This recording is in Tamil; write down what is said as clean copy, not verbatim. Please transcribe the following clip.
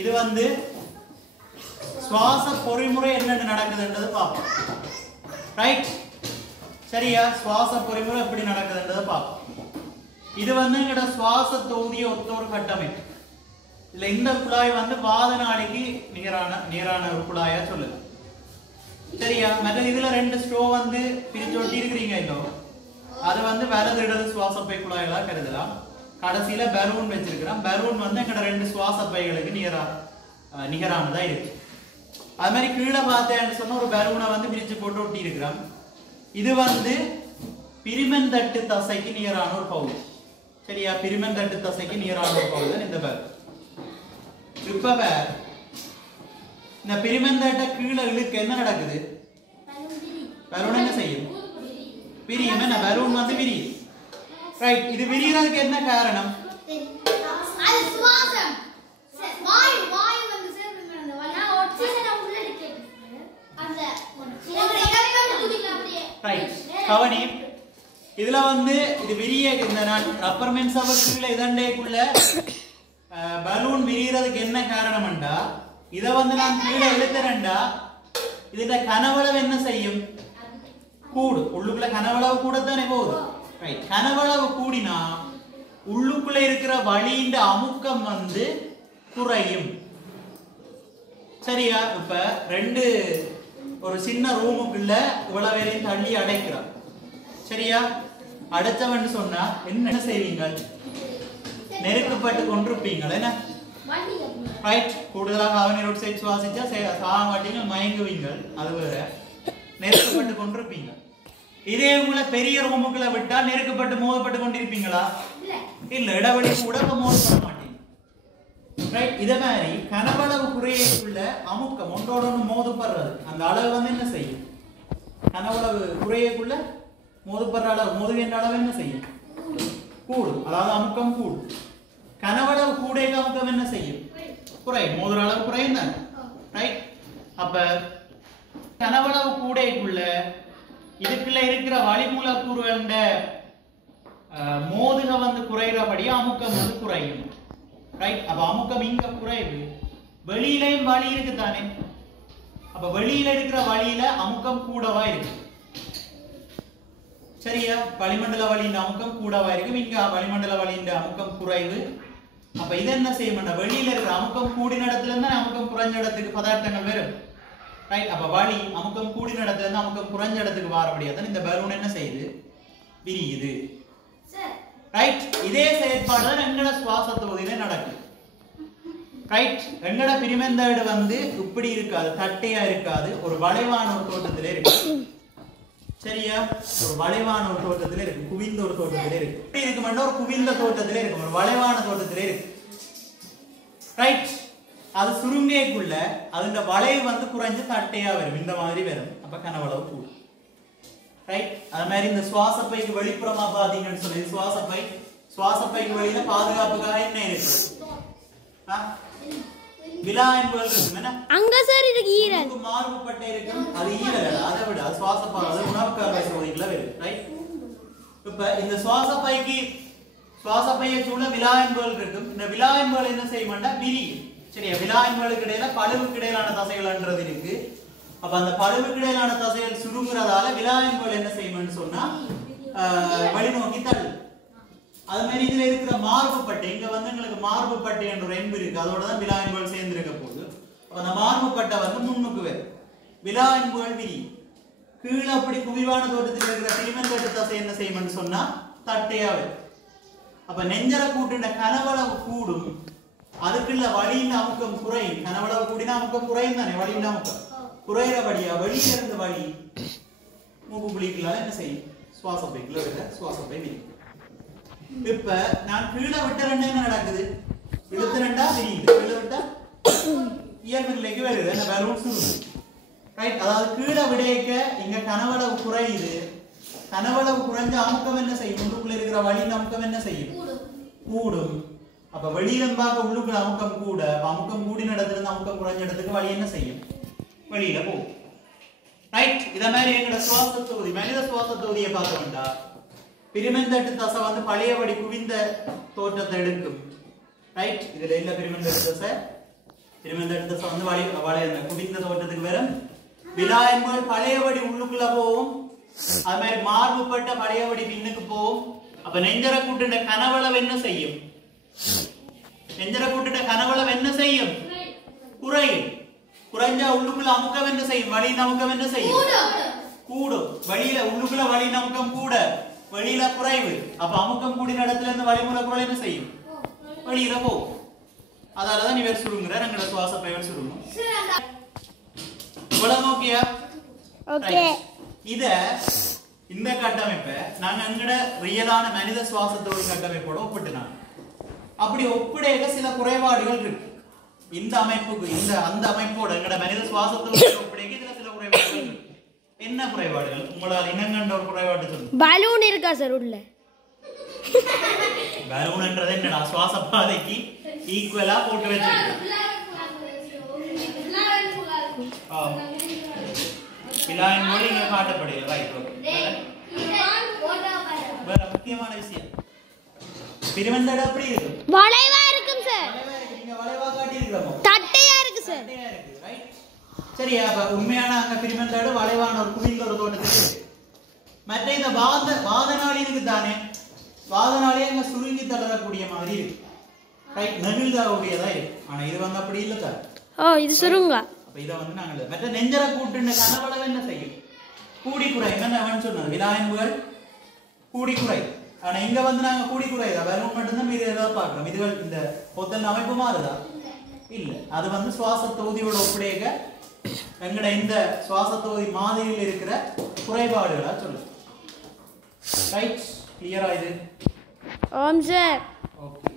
இது வந்து சுவாச பொறிமுறை என்னன்னு நடக்குதுன்றது பார்ப்போம். ரைட், சரியா? சுவாச பொறிமுறை எப்படி நடக்குதுன்றதை பார்ப்போம். இது வந்து எங்கட சுவாச தொகுதியை ஒத்த ஒரு கட்டமைப்பு. இதுல இந்த குழாய் வந்து வாத நாளிக்கு நேரான ஒரு குழாயா சொல்லுது. சரியா? மற்ற இதுல 2 ஸ்டோ வந்து பிரிச்சு ஒட்டி இருக்கிறீங்க. இல்லோ அது வந்து வலது இடது சுவாசப்பை குழாய்களா கருதலாம். கடைசியில பலூன் வச்சிருக்கிறோம். பலூன் வந்து எங்கட 2 சுவாசப்பைகளுக்கு நிகரானதா இருக்கு. அது மாதிரி கீழே பார்த்தேன்னு சொன்னா ஒரு பலூனை வந்து பிரிச்சு போட்டு ஒட்டி இருக்கிறோம். இது வந்து பிரிமென் தட்டு தசைக்கு நிகரான ஒரு பகுதி. சரியா? பிரிமென் தட்டு தசைக்கு நிகரான ஒரு பகுதி தான் இந்த பலூன். இப்ப இந்த பிரிமென் தட்டை கீழே இழுக்க என்ன நடக்குது? பலூன் என்ன செய்யும்? விரியும். என்ன பலூன் வந்து விரியும். ரைட், இது விரியறதுக்கு என்ன காரணம்? அது சுவாசம். வாயு வந்து சேர்ந்து வந்தா ஆக்சிஜன் உள்ள இருக்கு. அந்த ரைட், கவனி. இதுல வந்து இது விரிய இந்த ரப்பர் மென்ஸ் அவர்க்குள்ள இதண்டேக்குள்ள பலூன் விரியறதுக்கு என்ன காரணம்டா, இத வந்து நான் கீழே இழுத்துறேன்டா, இதுல கனவளவு என்ன செய்யும்? கூடும். உள்ளுக்குள்ள கனவளவு கூடத்தானே போகுது. ரைட், கனவளவு கூடினா உள்ளுக்குள்ள இருக்கிற வலியின் அமுக்கம் வந்து குறையும். சரியா? இப்ப ஒரு சின்ன ரூமுக்குள்ள இவ்வளவு வேலையும் தள்ளி அடைக்கிறோம். சரியா? அடைச்சவன் சொன்னா என்ன செய்வீங்க? நெருக்கப்பட்டு கொண்டிருப்பீங்க. என்ன ரைட், கூடுதலாக காவனீர் ஆக்சைடு சுவாசிச்சா சாவாட்டிங்க மயங்குவீங்க. அது வேற. நெருக்கப்பட்டு கொண்டிருப்பீங்க. இதே உங்களை பெரிய ரூமுக்குள்ள விட்டா நெருக்கப்பட்டு மோதப்பட்டு கொண்டிருப்பீங்களா? இல்ல, இடைவெளி கூட மோதப்பட மாட்டீங்க. ரைட், இத மாதிரி கனவளவு குறையக்குள்ள அமுக்கம் ஒன்றோட ஒன்று மோதுப்படுறது. அந்த அளவு வந்து என்ன செய்யும்? கனவளவு குறையக்குள்ள மோதுப்படுற அளவு, மோதுகின்ற அளவு என்ன செய்யும்? கூடும். அதாவது அமுக்கம் கூடும். கனவளவு கூடைக்கு அமுக்கம் என்ன செய்யும்? குறையும். மோதுற அளவு குறையும் தான். ரைட், அப்ப கனவளவு கூடைக்குள்ள இதுக்குள்ள இருக்கிற வளிமூலக்கூறுகள் மோதுக வந்து குறைகிறபடியா அமுக்கம் வந்து குறையும். ரைட், அப்ப அமுக்கம் இங்க குறைவு. வெளியிலையும் வலி இருக்கு தானே. அப்ப வெளியில இருக்கிற வலியில அமுக்கம் கூடவா இருக்கு. சரியா? வளிமண்டல வலியின் அமுக்கம் கூடவா இருக்கு. இங்க வளிமண்டல வலியின் அமுக்கம் குறைவு. அப்ப இது என்ன செய்யும்? வெளியில இருக்கிற அமுக்கம் கூடின இடத்துல இருந்தா அமுக்கம் குறைஞ்ச இடத்துக்கு பதார்த்தங்கள் வரும். ரைட், அப்ப வலி அமுக்கம் கூடின இடத்துல இருந்து அமுக்கம் குறைஞ்ச இடத்துக்கு வாரபடியா தான் இந்த பலூன் என்ன செய்யுது? விரியுது. ரைட், இதே செயற்பாடு தான் எங்கட சுவாச தொகுதியில நடக்குது. ரைட், எங்கட பிரிமெந்தடு வந்து இப்படி இருக்காது, தட்டையா இருக்காது, ஒரு வளைவான ஒரு தோற்றத்திலே இருக்கு. சரியா? ஒரு வளைவான ஒரு தோற்றத்திலே இருக்கு, குவிந்த ஒரு தோற்றத்திலே இருக்கு. இப்படி இருக்குமெண்டா ஒரு குவிந்த தோற்றத்திலே இருக்கு, ஒரு வளைவான தோற்றத்திலே இருக்கு. ரைட், அது சுருங்கேக்குள்ள அதுல வளைவு வந்து குறைஞ்சு தட்டையா வரும். இந்த மாதிரி வரும். அப்ப கனவளவு கூடும். ரைட், அது மாதிரி இந்த சுவாசப்பைக்கு வெளிப்புறமா பாத்தீங்கன்னு சொல்லி சுவாசப்பைக்கு வெளியில பாதுகாப்புக்காக என்ன இருக்கு? விலாயன்கள் இருக்கு. என்ன அங்க சார் இருக்கு ஈரல். மார்புப்பட்டை இருக்கு. அது ஈரல் அல்ல, அதை விட சுவாசப்பை உணவுக்காக சோதிக்கல வரும். ரைட், இப்ப இந்த சுவாசப்பையை சூழ விலாயன்கள் இருக்கு. இந்த விலாயன்கள் என்ன செய்யமாட்டா? விரியும். சரியா? விலாயன்களுக்கு இடையில பழுவுக்கு இடையிலான தசைகள்ன்றது இருக்கு. அப்ப அந்த பழுவுக்கு இடையிலான தசைகள் சுருங்குறதால விலாயன்கள் என்ன செய்யும்னு சொன்னா வழிநோக்கி தள்ளு. அது மாதிரி இதுல இருக்கிற மார்புப்பட்டை, இங்க வந்து எங்களுக்கு மார்புப்பட்டை என்ற ஒரு எண்பு இருக்கு. அதோட தான் விலாயன்கள் சேர்ந்திருக்க போகுது. அப்ப அந்த மார்புப்பட்டை வந்து முன்னுக்கு வரும். விலாயன்கள் விரியும். கீழே அப்படி குவிவான தோட்டத்தில் இருக்கிற பிரிமென் தட்டு தசை என்ன செய்யும்னு சொன்னா தட்டையா வரும். அப்ப நெஞ்சர கூட்டுண்ட கனவளவு கூடும். அதுக்குள்ள வலியின் அமுக்கம் குறையும். கனவளவு கூடினா அமுக்கம் குறையும் தானே. வலியின் அமுக்கம் குறைகிறபடியா வெளியில இருந்து வலி மூக்கு குழிக்குள்ள என்ன செய்யும்? சுவாசப்பைக்குள்ள இருக்க சுவாசப்பை விரியும். இப்ப நான் கீழே விட்டுறேன்னா என்ன நடக்குது? இழுத்துறேன்டா விரியுது. கீழே விட்டா இயல்பு நிலைக்கு வருது. என்ன பலூன் சுருங்குது. ரைட், அதாவது கீழே விடைக்க இங்க கனவளவு குறையுது. கனவளவு குறைஞ்ச அமுக்கம் என்ன செய்யும்? உள்ளுக்குள்ள இருக்கிற வலியின் அமுக்கம் என்ன செய்யும்? கூடும். அப்ப வெளியில பார்க்க உள்ளுக்குள்ள அமுக்கம் கூட. அமுக்கம் கூடின இடத்துல இருந்து அமுக்கம் குறைஞ்ச இடத்துக்கு வலி என்ன செய்யும்? வெளியில போகும். ரைட், இத மாதிரி எங்கட சுவாச தொகுதி, மனித சுவாச தொகுதியை பார்த்தோம்டா பிரிமென் தட்டு தசை வந்து பழையபடி குவிந்த தோற்றத்தை எடுக்கும். ரைட், இதுல இல்ல பிரிமென் தட்டு தசை திரும்ப இந்த இடத்துல வந்து வளைய குடிந்த தோற்றத்துக்கு வரும். விலா என்பது பழையபடி உள்ளுக்குள்ள போகும். அது மாதிரி மார்புப்பட்ட பழையபடி பின்னுக்கு போகும். அப்ப நெஞ்சர கூட்டுட கனவளவு என்ன செய்யும்? நெஞ்சர கூட்டுட கனவளவு என்ன செய்யும்? குறையும். குறைஞ்சா உள்ளுக்குள்ள அமுக்கம் என்ன செய்யும்? வலி அமுக்கம் என்ன செய்யும்? கூடும். வெளியில உள்ளுக்குள்ள வலி அமுக்கம் கூட, வெளியில குறைவு. அப்ப அமுக்கம் கூடின இடத்துல இருந்து வலிமுறை குறை என்ன செய்யும்? வெளியில போகும். அதாலதான் இவர் சுருங்குற எங்களோட சுவாச பைகள் சுருங்கும். இவ்வளவு நோக்கியா? ஓகே. இத இந்த கட்டமைப்பை நாங்க எங்கட ரியலான மனித சுவாசத்தோட கட்டமைப்போட ஒப்பிட்டுனாங்க. அப்படி ஒப்பிடைக்க சில குறைபாடுகள் இருக்கு. இந்த அமைப்புக்கு இந்த அந்த அமைப்போட எங்கட மனித சுவாசத்தோட ஒப்பிடைக்க இதுல சில குறைபாடுகள் இருக்கு. என்ன குறைபாடுகள்? உங்களால் இனங்கண்ட ஒரு குறைபாடு சொல்லுங்க. பலூன் இருக்கா சார் உள்ள? பலூன்ன்றது என்னடா? சுவாச பாதைக்கு ஈக்குவலா போட்டு வச்சிருக்கு. விலாயின் மொழி இங்க காட்டப்படுது. Right, okay. வேற முக்கியமான விஷயம் பிரிவந்தட அப்படி இருக்கு. வளைவா இருக்கும் சார். வளைவா இருக்கு. நீங்க வளைவா காட்டி இருக்கறோம். தட்டையா இருக்கு சார். தட்டையா இருக்கு. ரைட். சரி, அப்ப உண்மையான அங்க பிரிவந்தட வளைவான ஒரு குவிந்த ஒரு தோட்டத்துக்கு இருக்கு. மற்ற இந்த வாதநாளி இருக்கு தானே? வாதநாளி அங்க சுருங்கி தளரக்கூடிய மாதிரி இருக்கு. ரைட், நெகிழ்தக்கூடியதா இருக்கு. ஆனா இது வந்து அப்படி இல்ல சார். இது சுருங்கா. அப்ப இத வந்து நாங்க மற்ற நெஞ்சர கூட்டுன கனவளவு என்ன செய்யும்? கூடி குறை. என்னன்னு சொன்னது? விலாயன்புகள் கூடி குறை. ஆனா இங்க வந்து நாங்க கூடி குறைதா? பலூன் மட்டும் தான் மீது ஏதாவது பார்க்கிறோம். இதுகள் இந்த பொத்தல் அமைப்பு மாறுதா? இல்ல. அது வந்து சுவாச தொகுதியோட ஒப்படைக்க எங்கட இந்த சுவாச தொகுதி மாதிரியில் இருக்கிற குறைபாடுகளா சொல்லு. ரைட், கிளியரா இது? ஆம் சார். ஓகே.